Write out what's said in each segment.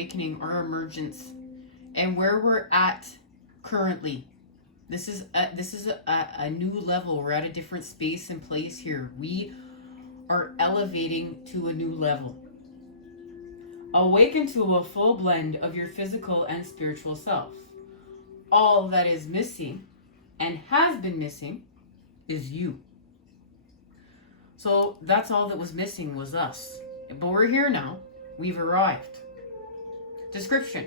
awakening, our emergence, and where we're at currently. This is a new level. We're at a different space and place here. We are elevating to a new level. Awaken to a full blend of your physical and spiritual self. All that is missing and has been missing is you. So that's all that was missing was us. But we're here now. We've arrived. Description.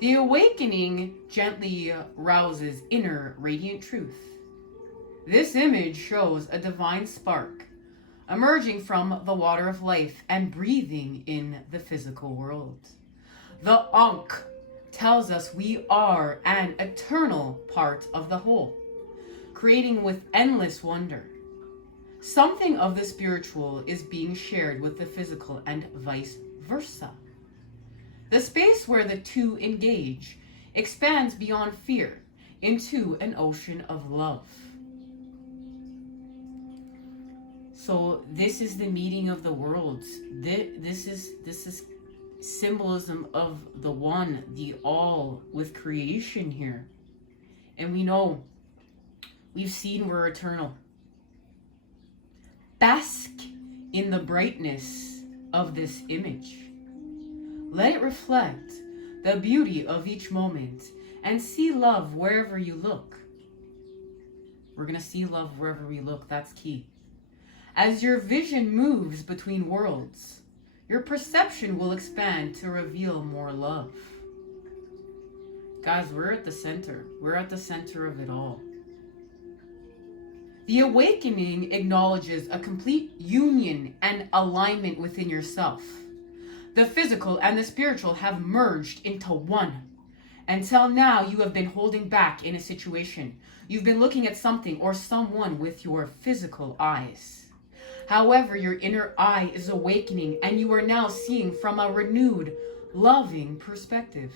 The awakening gently rouses inner radiant truth. This image shows a divine spark emerging from the water of life and breathing in the physical world. The Ankh tells us we are an eternal part of the whole, creating with endless wonder. Something of the spiritual is being shared with the physical and vice versa. The space where the two engage expands beyond fear into an ocean of love. So this is the meeting of the worlds. This is symbolism of the one, the all with creation here. And we know, we've seen we're eternal. Bask in the brightness of this image. Let it reflect the beauty of each moment and see love wherever you look. We're going to see love wherever we look. That's key. As your vision moves between worlds, your perception will expand to reveal more love. Guys, we're at the center. We're at the center of it all. The awakening acknowledges a complete union and alignment within yourself. The physical and the spiritual have merged into one. Until now, you have been holding back in a situation. You've been looking at something or someone with your physical eyes. However, your inner eye is awakening and you are now seeing from a renewed, loving perspective.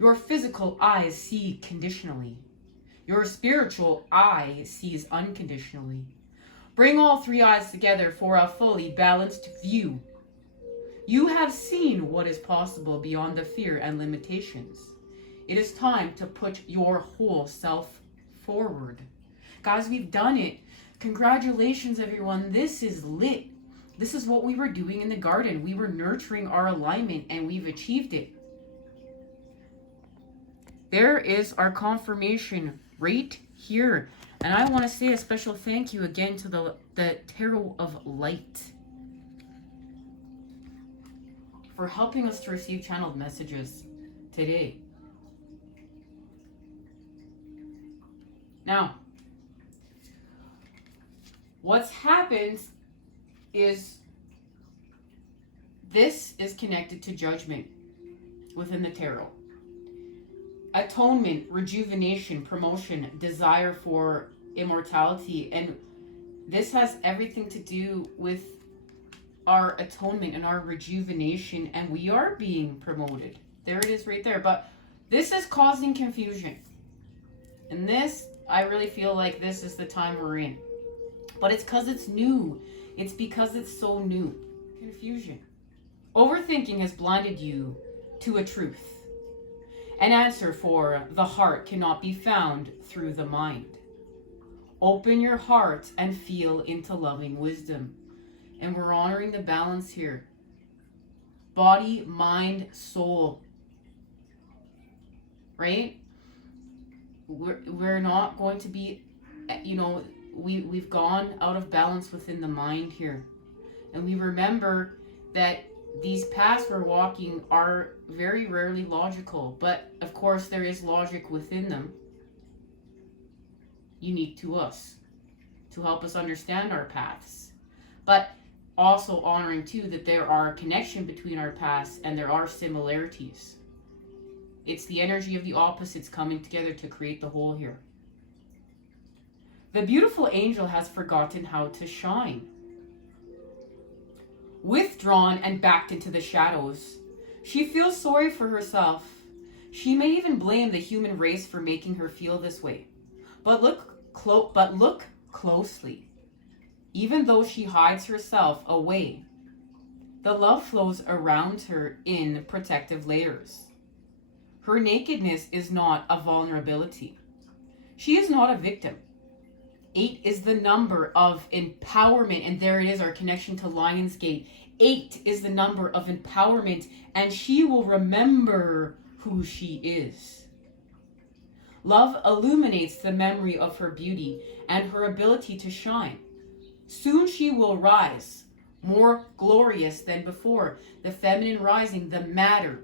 Your physical eyes see conditionally. Your spiritual eye sees unconditionally. Bring all three eyes together for a fully balanced view. You have seen what is possible beyond the fear and limitations. It is time to put your whole self forward. Guys, we've done it. Congratulations, everyone. This is lit. This is what we were doing in the garden. We were nurturing our alignment and we've achieved it. There is our confirmation right here. And I want to say a special thank you again to the Tarot of Light for helping us to receive channeled messages today. Now, what's happened is this is connected to judgment within the tarot. Atonement, rejuvenation, promotion, desire for immortality. And this has everything to do with our atonement and our rejuvenation. And we are being promoted. There it is right there. But this is causing confusion. And this, I really feel like this is the time we're in. But it's because it's new. It's because it's so new. Confusion. Overthinking has blinded you to a truth. An answer for the heart cannot be found through the mind. Open your heart and feel into loving wisdom. And we're honoring the balance here. Body, mind, soul. Right? We're not going to be, we've gone out of balance within the mind here. And we remember that these paths we're walking are very rarely logical, but of course there is logic within them, unique to us, to help us understand our paths. But also honoring too that there are a connection between our paths and there are similarities. It's the energy of the opposites coming together to create the whole here. The beautiful angel has forgotten how to shine. Withdrawn and backed into the shadows, she feels sorry for herself. She may even blame the human race for making her feel this way. But look closely. Even though she hides herself away, The love flows around her in protective layers. Her nakedness is not a vulnerability. She is not a victim. 8 is the number of empowerment, and there it is, our connection to Lionsgate. 8 is the number of empowerment, and she will remember who she is. Love illuminates the memory of her beauty and her ability to shine. Soon she will rise, more glorious than before. The feminine rising, the matter,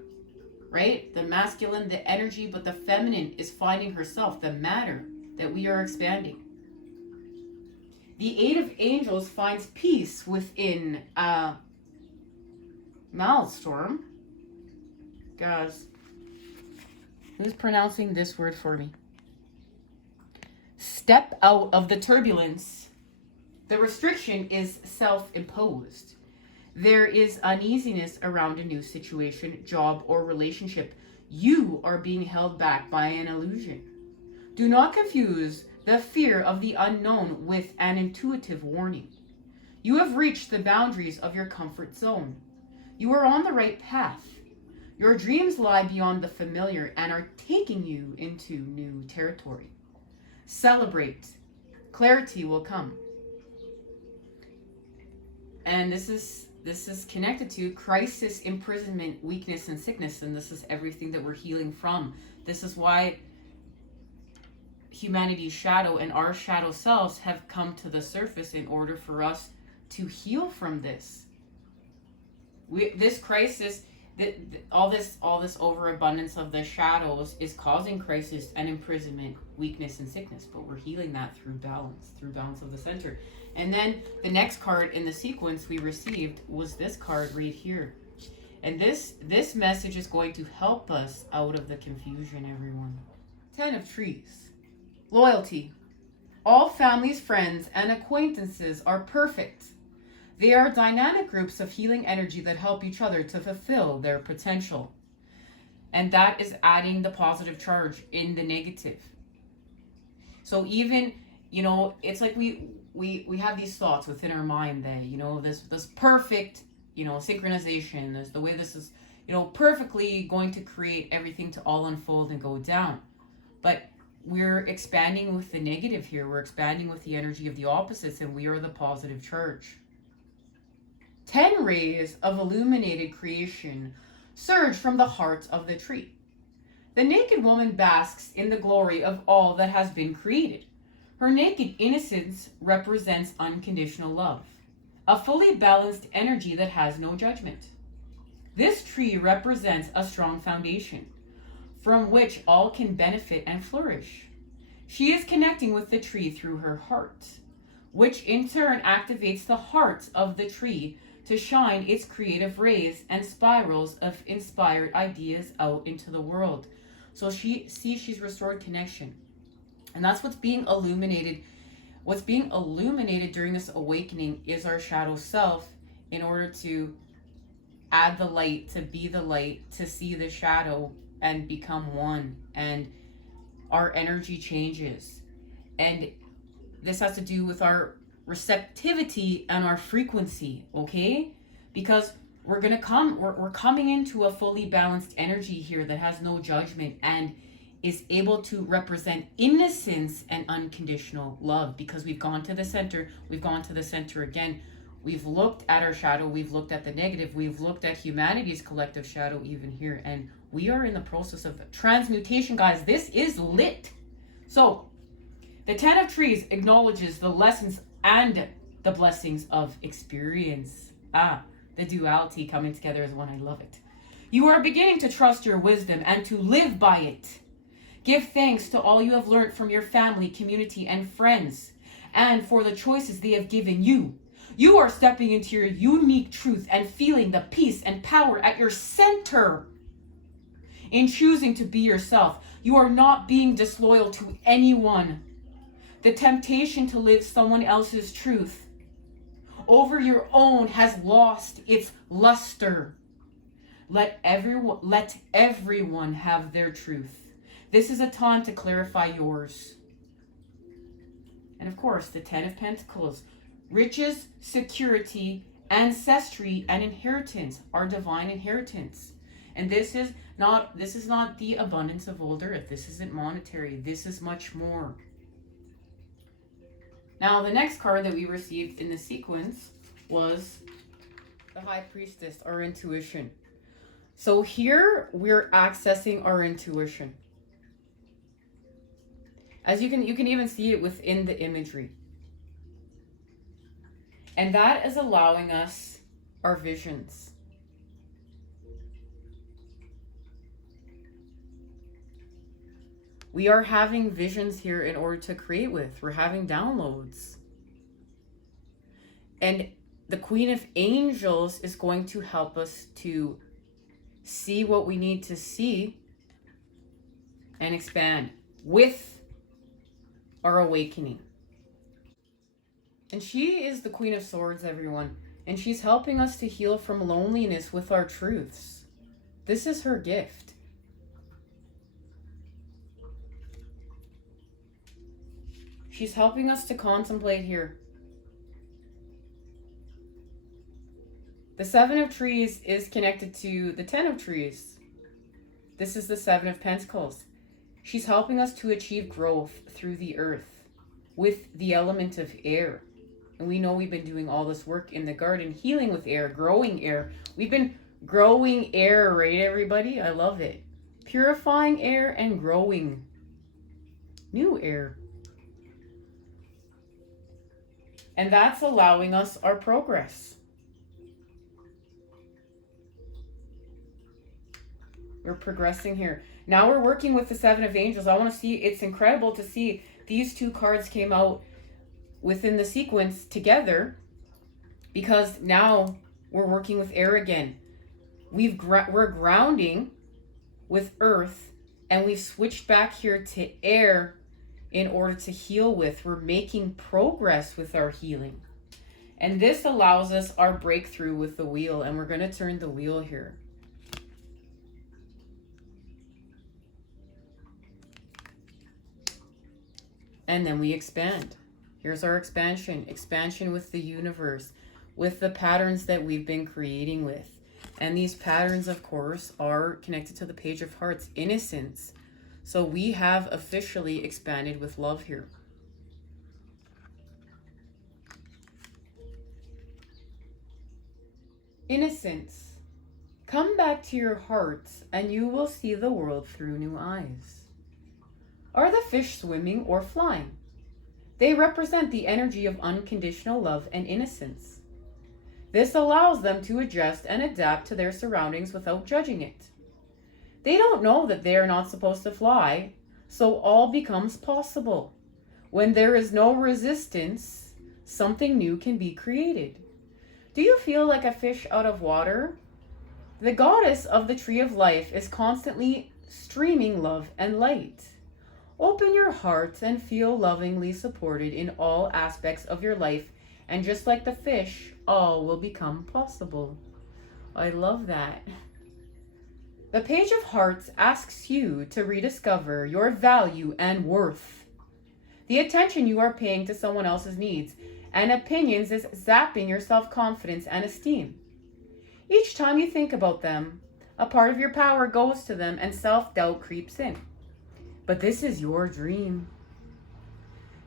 right? The masculine, the energy, but the feminine is finding herself, the matter that we are expanding. The 8 of Angels finds peace within Maelstrom. Guys, who's pronouncing this word for me? Step out of the turbulence. The restriction is self-imposed. There is uneasiness around a new situation, job, or relationship. You are being held back by an illusion. Do not confuse the fear of the unknown with an intuitive warning. You have reached the boundaries of your comfort zone. You are on the right path. Your dreams lie beyond the familiar and are taking you into new territory. Celebrate. Clarity will come. And this is connected to crisis, imprisonment, weakness, and sickness. And this is everything that we're healing from. This is why humanity's shadow and our shadow selves have come to the surface in order for us to heal from this. This crisis, all this overabundance of the shadows is causing crisis and imprisonment, weakness, and sickness. But we're healing that through balance of the center. And then the next card in the sequence we received was this card right here. And this message is going to help us out of the confusion, everyone. 10 of Trees. Loyalty. All families, friends, and acquaintances are perfect. They are dynamic groups of healing energy that help each other to fulfill their potential. And that is adding the positive charge in the negative. So even, it's like we have these thoughts within our mind that, this perfect, synchronization, the way this is, perfectly going to create everything to all unfold and go down. But we're expanding with the negative here. We're expanding with the energy of the opposites, and we are the positive charge. 10 rays of illuminated creation surge from the heart of the tree. The naked woman basks in the glory of all that has been created. Her naked innocence represents unconditional love, a fully balanced energy that has no judgment. This tree represents a strong foundation from which all can benefit and flourish. She is connecting with the tree through her heart, which in turn activates the heart of the tree to shine its creative rays and spirals of inspired ideas out into the world. So she's restored connection. And that's what's being illuminated. What's being illuminated during this awakening is our shadow self, in order to add the light, to be the light, to see the shadow and become one. And our energy changes. And this has to do with our receptivity and our frequency, okay? Because we're coming into a fully balanced energy here that has no judgment and is able to represent innocence and unconditional love, because we've gone to the center again. We've looked at our shadow, we've looked at the negative, we've looked at humanity's collective shadow even here, and we are in the process of transmutation, guys. This is lit. So the 10 of Trees acknowledges the lessons and the blessings of experience. The duality coming together as one. I love it. You are beginning to trust your wisdom and to live by it. Give thanks to all you have learned from your family, community, and friends, and for the choices they have given you. You are stepping into your unique truth and feeling the peace and power at your center. In choosing to be yourself, you are not being disloyal to anyone. The temptation to live someone else's truth over your own has lost its luster. Let everyone have their truth. This is a time to clarify yours. And of course, the 10 of Pentacles, riches, security, ancestry and inheritance, our divine inheritance. And this is not the abundance of old earth. This isn't monetary. This is much more. Now, the next card that we received in the sequence was the High Priestess, our intuition. So here we're accessing our intuition. As you can even see it within the imagery. And that is allowing us our visions. We are having visions here in order to create with. We're having downloads. And the Queen of Angels is going to help us to see what we need to see and expand with our awakening. And she is the Queen of Swords, everyone. And she's helping us to heal from loneliness with our truths. This is her gift. She's helping us to contemplate here. The Seven of Trees is connected to the Ten of Trees. This is the Seven of Pentacles. She's helping us to achieve growth through the earth with the element of air. And we know we've been doing all this work in the garden, healing with air, growing air. We've been growing air, right, everybody? I love it. Purifying air and growing new air. And that's allowing us our progress. We're progressing here. Now we're working with the Seven of Angels. I want to see, it's incredible to see these two cards came out within the sequence together, because now we're working with air again. We're grounding with earth, and we've switched back here to air in order to heal with. We're making progress with our healing. And this allows us our breakthrough with the wheel, and we're going to turn the wheel here. And then we expand. Here's our expansion. Expansion with the universe, with the patterns that we've been creating with. And these patterns, of course, are connected to the Page of Hearts, innocence. So we have officially expanded with love here. Innocence. Come back to your hearts and you will see the world through new eyes. Are the fish swimming or flying? They represent the energy of unconditional love and innocence. This allows them to adjust and adapt to their surroundings without judging it. They don't know that they are not supposed to fly, so all becomes possible. When there is no resistance, something new can be created. Do you feel like a fish out of water? The goddess of the tree of life is constantly streaming love and light. Open your heart and feel lovingly supported in all aspects of your life, and just like the fish, all will become possible. I love that. The Page of Hearts asks you to rediscover your value and worth. The attention you are paying to someone else's needs and opinions is zapping your self-confidence and esteem. Each time you think about them, a part of your power goes to them and self-doubt creeps in. But this is your dream.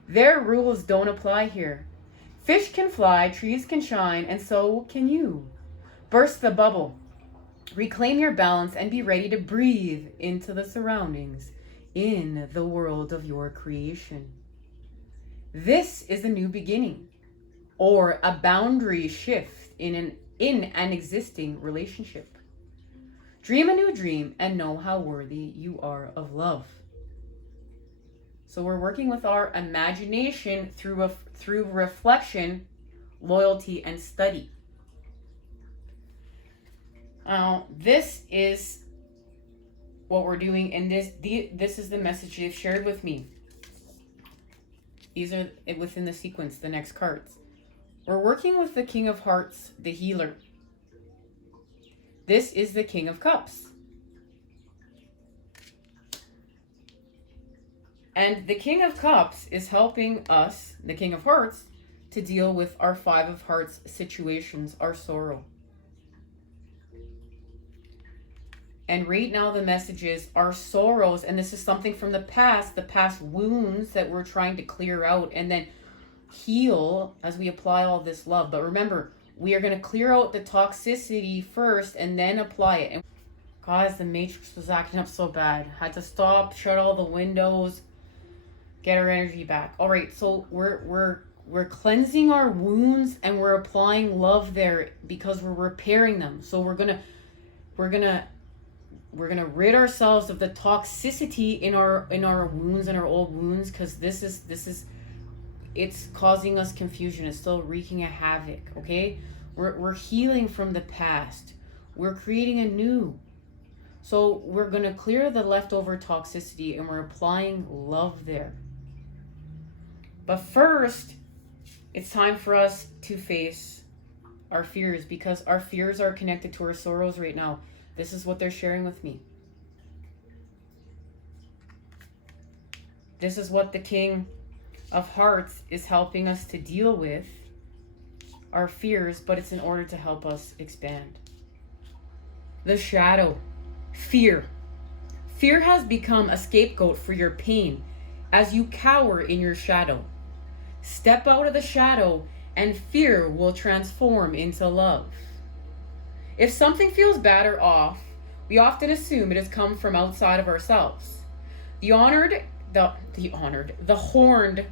Their rules don't apply here. Fish can fly, trees can shine, and so can you. Burst the bubble. Reclaim your balance and be ready to breathe into the surroundings in the world of your creation. This is a new beginning or a boundary shift in an existing relationship. Dream a new dream and know how worthy you are of love. So we're working with our imagination through reflection, loyalty, and study. Now, this is what we're doing, and this is the message they've shared with me. These are within the sequence, the next cards. We're working with the King of Hearts, the healer. This is the King of Cups. And the King of Cups is helping us, the King of Hearts, to deal with our Five of Hearts situations, our sorrow. And right now the message is our sorrows, and this is something from the past wounds that we're trying to clear out and then heal as we apply all this love. But remember, we are going to clear out the toxicity first and then apply it. And guys, the matrix was acting up so bad. Had to stop, shut all the windows, get our energy back. All right, so we're cleansing our wounds and we're applying love there because we're repairing them. So we're gonna rid ourselves of the toxicity in our wounds and our old wounds, because this is it's causing us confusion. It's still wreaking a havoc. Okay, we're healing from the past. We're creating a new. So we're gonna clear the leftover toxicity and we're applying love there. But first, it's time for us to face our fears, because our fears are connected to our sorrows right now. This is what they're sharing with me. This is what the King of Hearts is helping us to deal with, our fears, but it's in order to help us expand. The shadow, fear. Fear has become a scapegoat for your pain as you cower in your shadow. Step out of the shadow and fear will transform into love. If something feels bad or off, we often assume it has come from outside of ourselves. The horned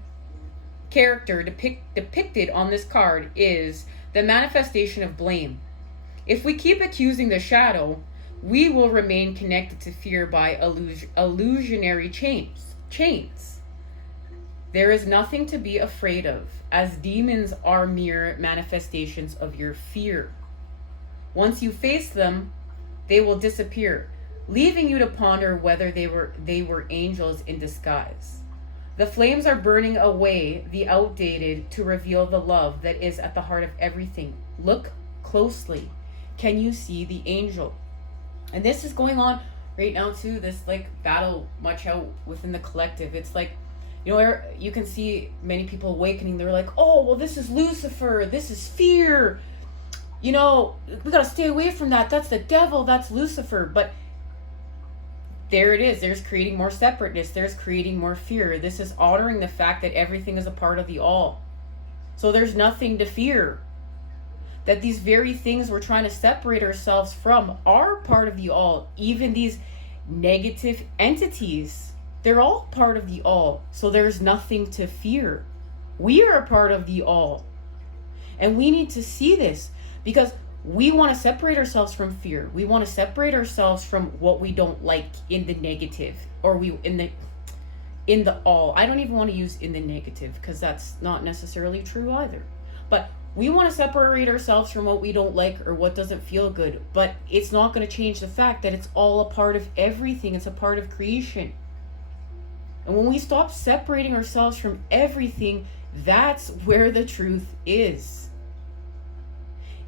character depicted on this card is the manifestation of blame. If we keep accusing the shadow, we will remain connected to fear by illusionary chains. There is nothing to be afraid of, as demons are mere manifestations of your fear. Once you face them, they will disappear, leaving you to ponder whether they were angels in disguise. The flames are burning away the outdated to reveal the love that is at the heart of everything. Look closely. Can you see the angel? And this is going on right now too, this like battle much out within the collective. It's like, you know, you can see many people awakening. They're like, oh, well, this is Lucifer. This is fear. You know, we got to stay away from that. That's the devil. That's Lucifer. But there it is. There's creating more separateness. There's creating more fear. This is honoring the fact that everything is a part of the all. So there's nothing to fear. That these very things we're trying to separate ourselves from are part of the all. Even these negative entities, they're all part of the all. So there's nothing to fear. We are a part of the all. And we need to see this, because we want to separate ourselves from fear. We want to separate ourselves from what we don't like in the negative, or in the all. I don't even want to use in the negative, because that's not necessarily true either. But we want to separate ourselves from what we don't like or what doesn't feel good. But it's not going to change the fact that it's all a part of everything. It's a part of creation. And when we stop separating ourselves from everything, that's where the truth is.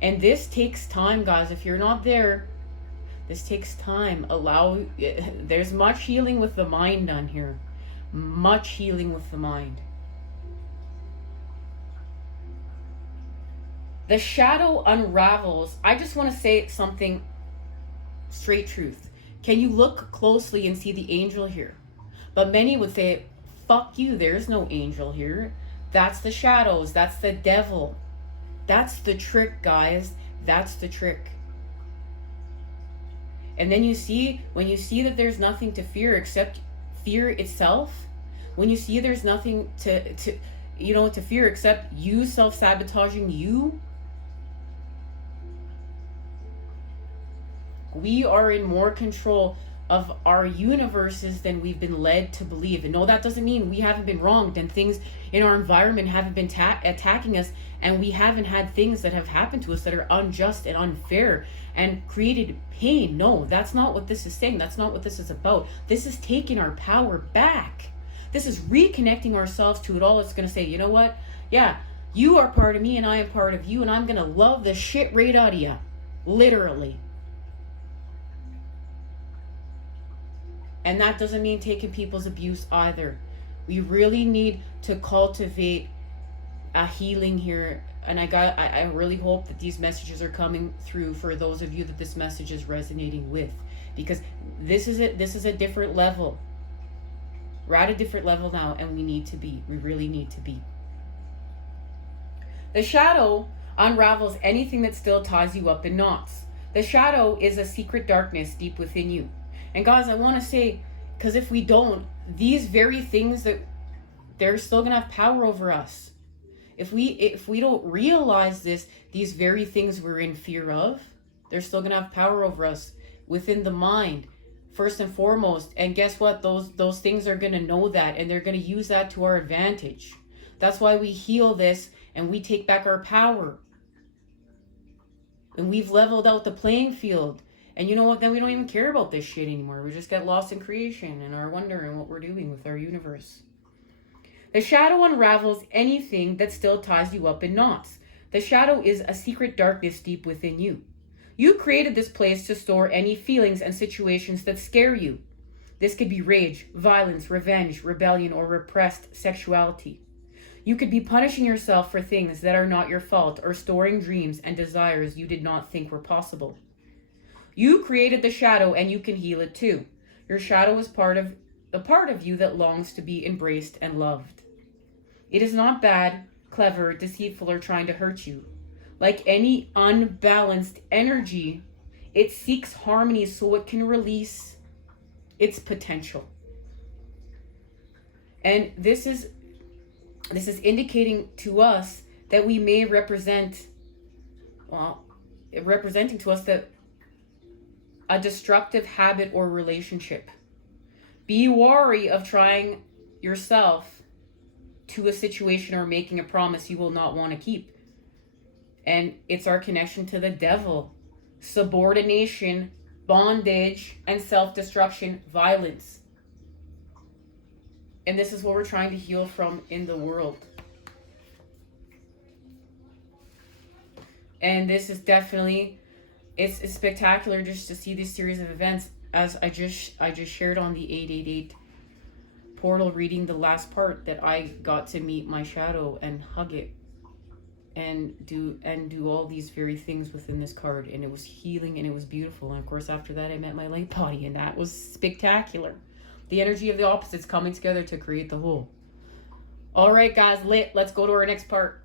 And this takes time, guys. If you're not there, this takes time. There's much healing with the mind done here. Much healing with the mind. The shadow unravels. I just want to say something straight truth. Can you look closely and see the angel here? But many would say, fuck you, there's no angel here. That's the shadows. That's the devil. That's the trick, guys. That's the trick. And then when you see that there's nothing to fear except fear itself, when you see there's nothing to fear except you self-sabotaging you, we are in more control of our universes than we've been led to believe. And no, that doesn't mean we haven't been wronged and things in our environment haven't been attacking us, and we haven't had things that have happened to us that are unjust and unfair and created pain. No, that's not what this is saying. That's not what this is about. This is taking our power back. This is reconnecting ourselves to it all. It's going to say, you know what? Yeah, you are part of me and I am part of you, and I'm going to love the shit right out of you. Literally. And that doesn't mean taking people's abuse either. We really need to cultivate a healing here. And I really hope that these messages are coming through for those of you that this message is resonating with, because this is a different level. We're at a different level now, and we really need to be. The shadow unravels anything that still ties you up in knots. The shadow is a secret darkness deep within you. And guys, I want to say, because if we don't, these very things, that they're still going to have power over us. If we don't realize this, these very things we're in fear of, they're still going to have power over us within the mind, first and foremost. And guess what? Those things are going to know that, and they're going to use that to our advantage. That's why we heal this and we take back our power. And we've leveled out the playing field. And you know what? Then we don't even care about this shit anymore. We just get lost in creation and our wonder and what we're doing with our universe. The shadow unravels anything that still ties you up in knots. The shadow is a secret darkness deep within you. You created this place to store any feelings and situations that scare you. This could be rage, violence, revenge, rebellion, or repressed sexuality. You could be punishing yourself for things that are not your fault, or storing dreams and desires you did not think were possible. You created the shadow, and you can heal it too. Your shadow is a part of you that longs to be embraced and loved. It is not bad, clever, deceitful, or trying to hurt you. Like any unbalanced energy, it seeks harmony so it can release its potential. And this is indicating to us that we may representing to us that a destructive habit or relationship. Be wary of trying yourself to a situation or making a promise you will not want to keep. And it's our connection to the devil, subordination, bondage, and self-destruction, violence. And this is what we're trying to heal from in the world. And this is definitely, it's spectacular just to see this series of events, as I just shared on the 888 portal reading, the last part, that I got to meet my shadow and hug it and do all these very things within this card, and it was healing and it was beautiful. And of course after that I met my light body, and that was spectacular. The energy of the opposites coming together to create the whole. All right guys, let's go to our next part.